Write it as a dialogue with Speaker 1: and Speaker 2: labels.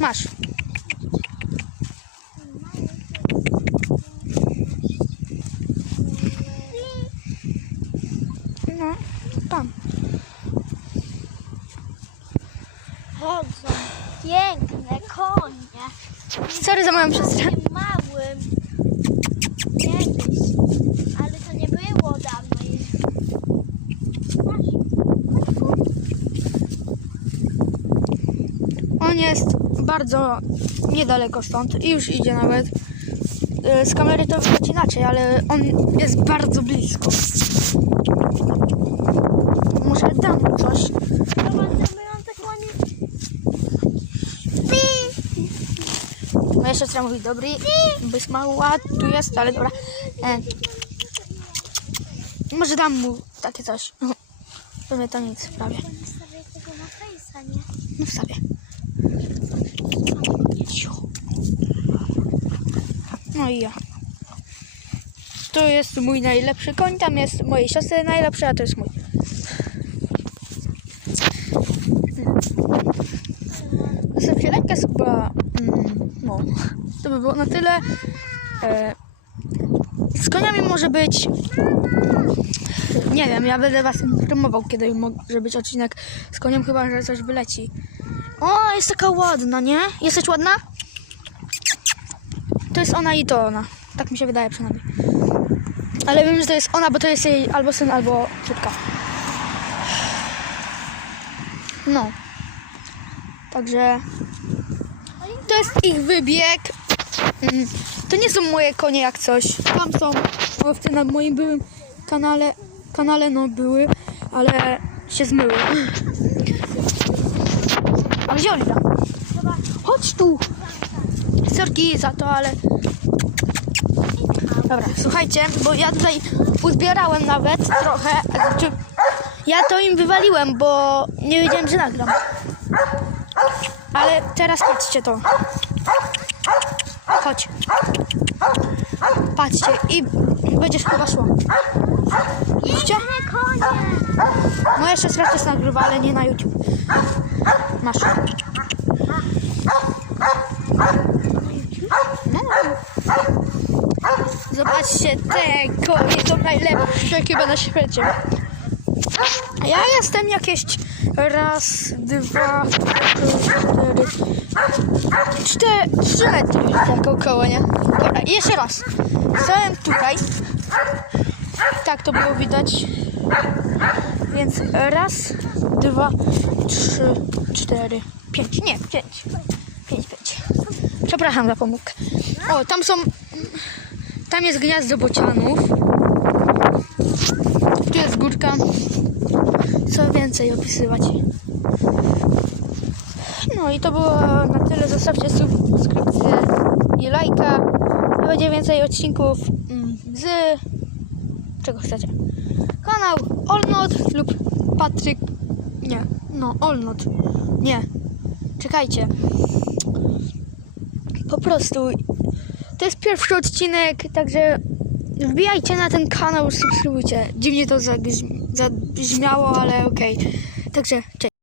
Speaker 1: Masz. No, tam.
Speaker 2: Chodzą piękne konie.
Speaker 1: Sorry za moją.
Speaker 2: Takim małym. Kiedyś. Ale to nie było dawno.
Speaker 1: On jest bardzo niedaleko stąd i już idzie nawet. Y, Z kamery to widać inaczej, ale on jest bardzo blisko. Może dam mu coś.
Speaker 2: Zobaczymy, on te konie.
Speaker 1: Moja siostra mówi dobry, byś mała, tu jest, ale dobra. E, może dam mu takie coś. W sumie to nic prawie. No wstawię. Cicho. No i ja. Jest mój najlepszy koń, tam jest mojej siostry najlepszy, a to jest mój. Zostawcie lajka, suba. Mm, no, to by było na tyle. E, z koniami może być... Nie wiem, ja będę was informował, kiedy może być odcinek z koniem, chyba że coś wyleci. O, jest taka ładna, nie? Jesteś ładna? To jest ona i to ona. Tak mi się wydaje przynajmniej. Ale wiem, że to jest ona, bo to jest jej albo syn, albo córka. No. Także to jest ich wybieg. Mm, To nie są moje konie jak coś. Tam są owce na moim byłym kanale. Kanale no były, ale się zmyły. A gdzie Oliwia? Chodź tu! Sorki za to, ale... Dobra, słuchajcie, bo ja tutaj uzbierałem nawet trochę. Znaczy, ja to im wywaliłem, bo nie wiedziałem, że nagram. Ale teraz patrzcie to. Chodź. Patrzcie i będziesz chyba szła. Widzicie? Moja siostra też nagrywa, ale nie na YouTube. Masz. No. Zobaczcie, te konie są najlepsze chyba na świecie. Ja jestem jakieś raz, dwa, cztery, cztery, trzy metry tak około, nie? Dobra, jeszcze raz. Stałem tutaj. Tak to było widać. Więc raz, dwa, trzy, cztery, pięć. Nie, pięć. Pięć, pięć. Przepraszam za pomógkę. O, tam są... Tam jest gniazdo bocianów. Tu jest górka. Co więcej opisywać. No i to było na tyle. Zostawcie subskrypcję i lajka. Będzie więcej odcinków mm, z... Czego chcecie? Kanał Olnot lub Patryk... Nie, no Olnot. Nie. Czekajcie. Po prostu to jest pierwszy odcinek, także wbijajcie na ten kanał, subskrybujcie. Dziwnie to zabrzmiało, ale okej. Także cześć.